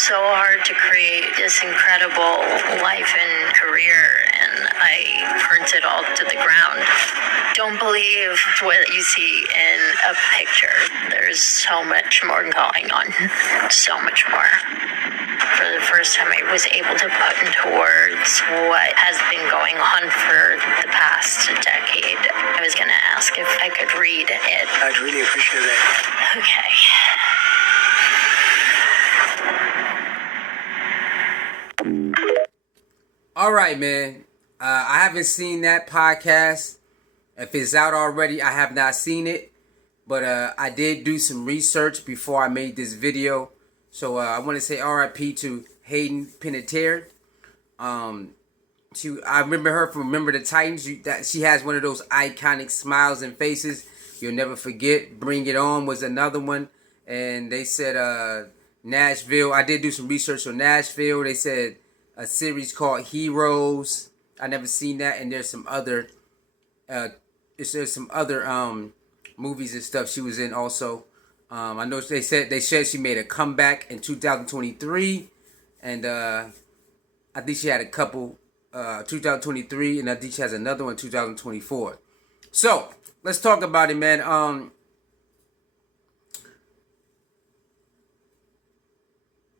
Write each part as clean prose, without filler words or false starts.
so hard to create this incredible life and career, and I burnt it all to the ground. Don't believe what you see in a picture. There's so much more going on. So much more. For the first time, I was able to put into words what has been going on for the past decade. I was going to ask if I could read it. I'd really appreciate that. Okay. All right, man. I haven't seen that podcast. If it's out already, I have not seen it. But I did do some research before I made this video. So I want to say RIP to Hayden Panettiere. I remember her from Remember the Titans. She has one of those iconic smiles and faces you'll never forget. Bring It On was another one. And they said Nashville. I did do some research on Nashville. They said a series called Heroes. I never seen that. And there's some other movies and stuff she was in also. I know they said she made a comeback in 2023, and I think she had a couple 2023, and I think she has another one 2024. So let's talk about it, man.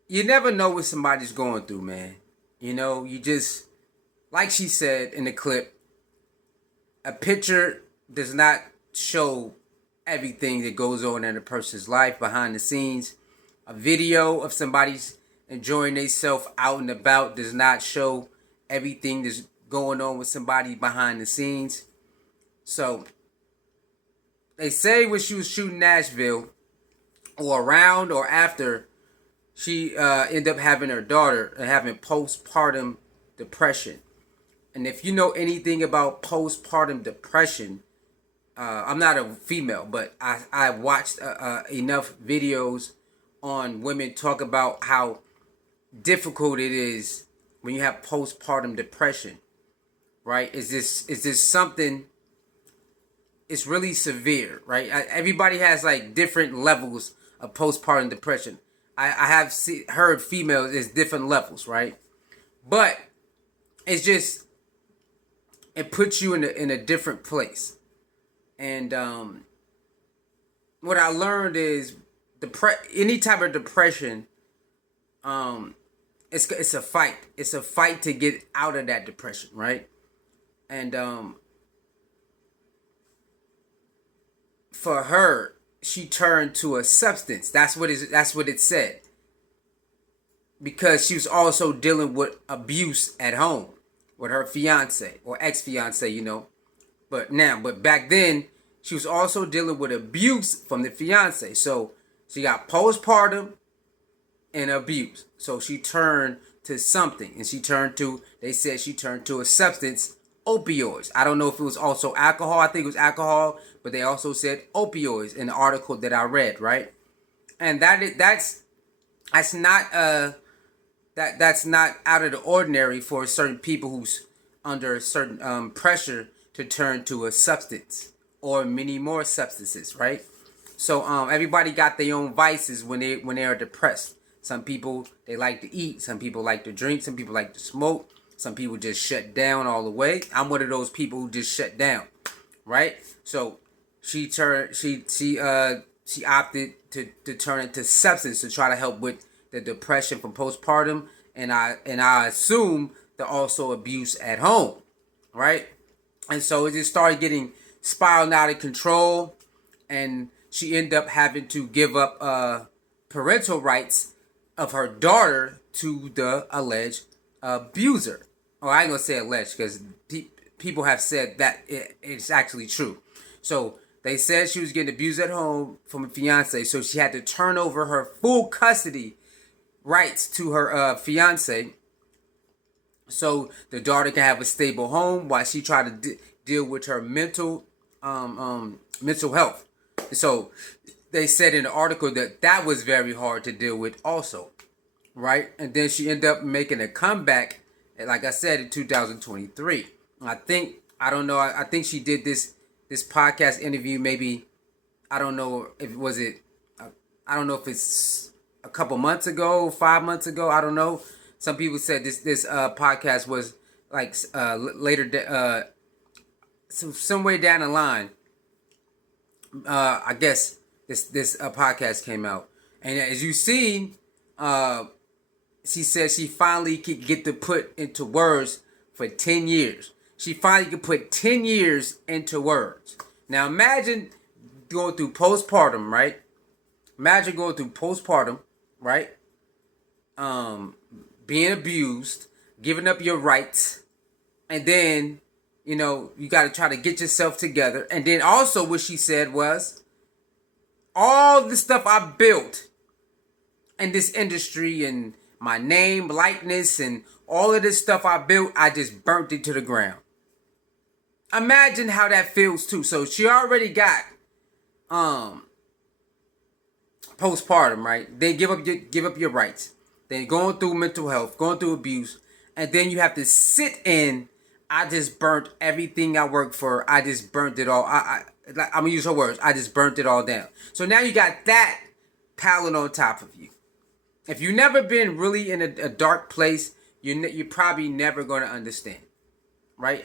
You never know what somebody's going through, man. You know, you just, like she said in the clip, a picture does not show everything that goes on in a person's life behind the scenes. A video of somebody's enjoying themselves out and about does not show everything that's going on with somebody behind the scenes. So they say when she was shooting Nashville, or around or after, she ended up having her daughter and having postpartum depression. And if you know anything about postpartum depression, I'm not a female, but I watched enough videos on women talk about how difficult it is when you have postpartum depression, right? Is this something? It's really severe, right? Everybody has like different levels of postpartum depression. I have heard females is different levels, right? But it's just, it puts you in a different place. And what I learned is any type of depression, it's a fight. It's a fight to get out of that depression, right? And for her, she turned to a substance. That's what it said. Because she was also dealing with abuse at home with her fiance or ex-fiance, you know. But back then, she was also dealing with abuse from the fiance. So she got postpartum and abuse. So she turned to something. And they said she turned to a substance, opioids. I don't know if it was also alcohol. I think it was alcohol. But they also said opioids in the article that I read, right? And that's not that's not out of the ordinary for certain people who's under a certain pressure to turn to a substance or many more substances, right? So everybody got their own vices when they are depressed. Some people, they like to eat. Some people like to drink. Some people like to smoke. Some people just shut down all the way. I'm one of those people who just shut down, right? So she opted to turn into substance to try to help with the depression from postpartum, and I assume the also abuse at home, right? And so it just started getting spiraling out of control, and she ended up having to give up parental rights of her daughter to the alleged abuser. Oh, I ain't gonna say alleged because people have said that it's actually true. So they said she was getting abused at home from a fiance, so she had to turn over her full custody rights to her fiance, so the daughter can have a stable home while she tried to deal with her mental health. So they said in the article that was very hard to deal with also, right? And then she ended up making a comeback, like I said, in 2023. I think she did this podcast interview maybe, I don't know if it's a couple months ago, 5 months ago. I don't know. Some people said this podcast was like later, some way down the line. I guess this podcast came out, and as you see, she said she finally could get to put into words for 10 years. She finally could put 10 years into words. Now imagine going through postpartum, right? Imagine going through postpartum, right? Being abused, giving up your rights, and then, you know, you got to try to get yourself together. And then also what she said was, all the stuff I built in this industry and my name, likeness, and all of this stuff I built, I just burnt it to the ground. Imagine how that feels too. So she already got postpartum, right? Then give up your rights. Then going through mental health, going through abuse, and then you have to sit in. I just burnt everything I worked for. I just burnt it all. I'm gonna use her words. I just burnt it all down. So now you got that piling on top of you. If you've never been really in a dark place, you're probably never going to understand, right?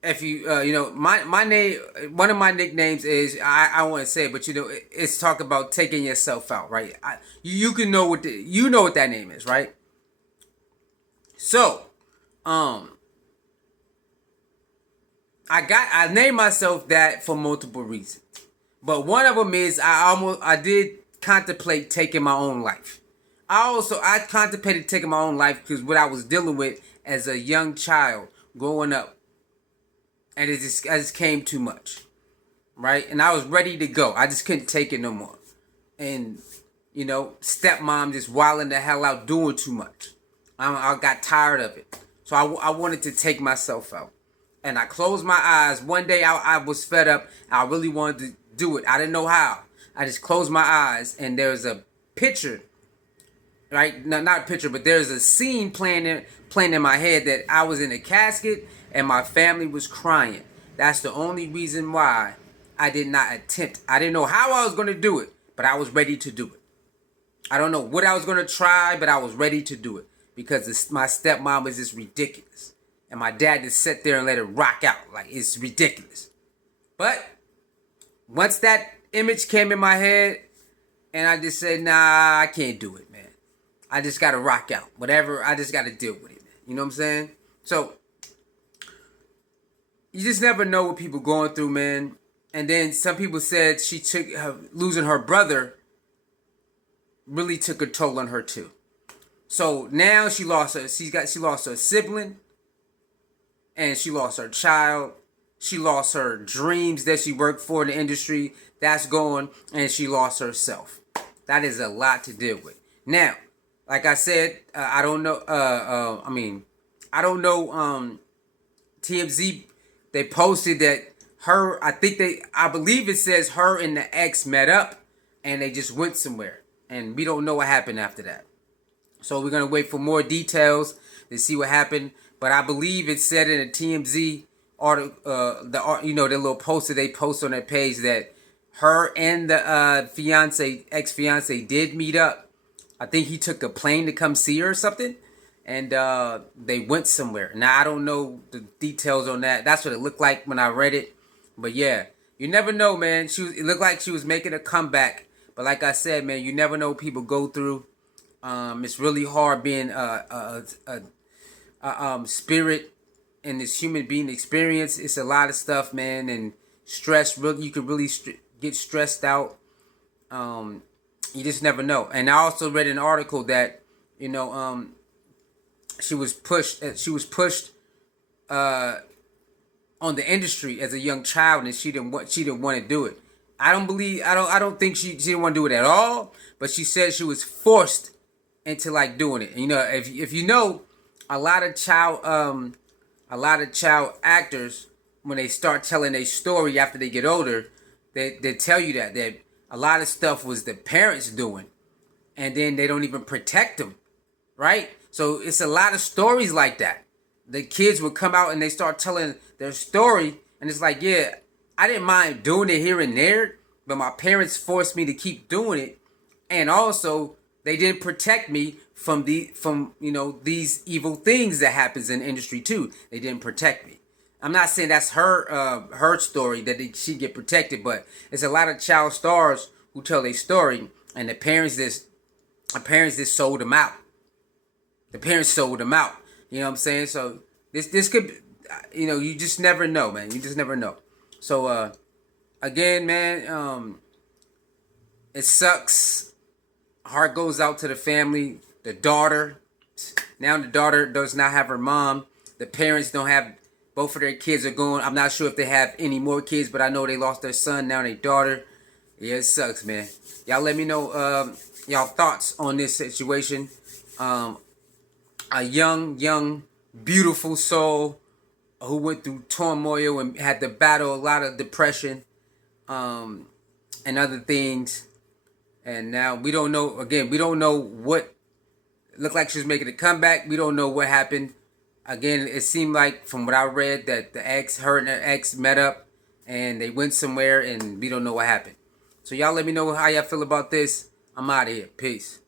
If you you know, my name, one of my nicknames is, I want to say it, but you know, it's talk about taking yourself out, right? You can know what you know what that name is, right? So, I named myself that for multiple reasons, but one of them is I did contemplate taking my own life. I contemplated taking my own life because what I was dealing with as a young child growing up. And I just came too much, right? And I was ready to go. I just couldn't take it no more. And, you know, stepmom just wilding the hell out, doing too much. I got tired of it. So I wanted to take myself out. And I closed my eyes. One day I was fed up. I really wanted to do it. I didn't know how. I just closed my eyes and there's a picture, right? No, not a picture, but there's a scene playing in my head that I was in a casket and my family was crying. That's the only reason why I did not attempt. I didn't know how I was going to do it, but I was ready to do it. I don't know what I was going to try, but I was ready to do it because my stepmom was just ridiculous. And my dad just sat there and let it rock out. Like, it's ridiculous. But once that image came in my head and I just said, nah, I can't do it, man. I just got to rock out. Whatever, I just got to deal with it, man. You know what I'm saying? So, you just never know what people going through, man. And then some people said she took losing her brother really took a toll on her too. So now she lost her sibling, and she lost her child. She lost her dreams that she worked for in the industry. That's gone, and she lost herself. That is a lot to deal with. Now, like I said, I don't know. I don't know. TMZ. They posted that I believe it says her and the ex met up and they just went somewhere. And we don't know what happened after that. So we're going to wait for more details to see what happened. But I believe it said in a TMZ article, the little poster they post on their page that her and the ex-fiance did meet up. I think he took a plane to come see her or something. And they went somewhere. Now, I don't know the details on that. That's what it looked like when I read it. But yeah, you never know, man. It looked like she was making a comeback. But like I said, man, you never know what people go through. It's really hard being a spirit in this human being experience. It's a lot of stuff, man. And stress, really, you can really get stressed out. You just never know. And I also read an article that, you know, she was pushed on the industry as a young child, and she didn't want to do it. I don't think she didn't want to do it at all, but she said she was forced into like doing it. And, you know, if you know, a lot of child actors, when they start telling their story after they get older, they tell you that a lot of stuff was the parents doing, and then they don't even protect them, right? So it's a lot of stories like that. The kids would come out and they start telling their story, and it's like, yeah, I didn't mind doing it here and there, but my parents forced me to keep doing it, and also they didn't protect me from these evil things that happens in the industry too. They didn't protect me. I'm not saying that's her story that she get protected, but it's a lot of child stars who tell their story, and the parents just sold them out. The parents sold them out. You know what I'm saying? So this could, you just never know, man. You just never know. So again, man, it sucks. Heart goes out to the family. The daughter. Now the daughter does not have her mom. The parents don't have. Both of their kids are gone. I'm not sure if they have any more kids, but I know they lost their son. Now their daughter. Yeah, it sucks, man. Y'all let me know y'all thoughts on this situation. A young, beautiful soul who went through turmoil and had to battle a lot of depression and other things. And now we don't know, again, we don't know what, looked like she was making a comeback. We don't know what happened. Again, it seemed like, from what I read, that her and her ex met up and they went somewhere, and we don't know what happened. So y'all let me know how y'all feel about this. I'm out of here. Peace.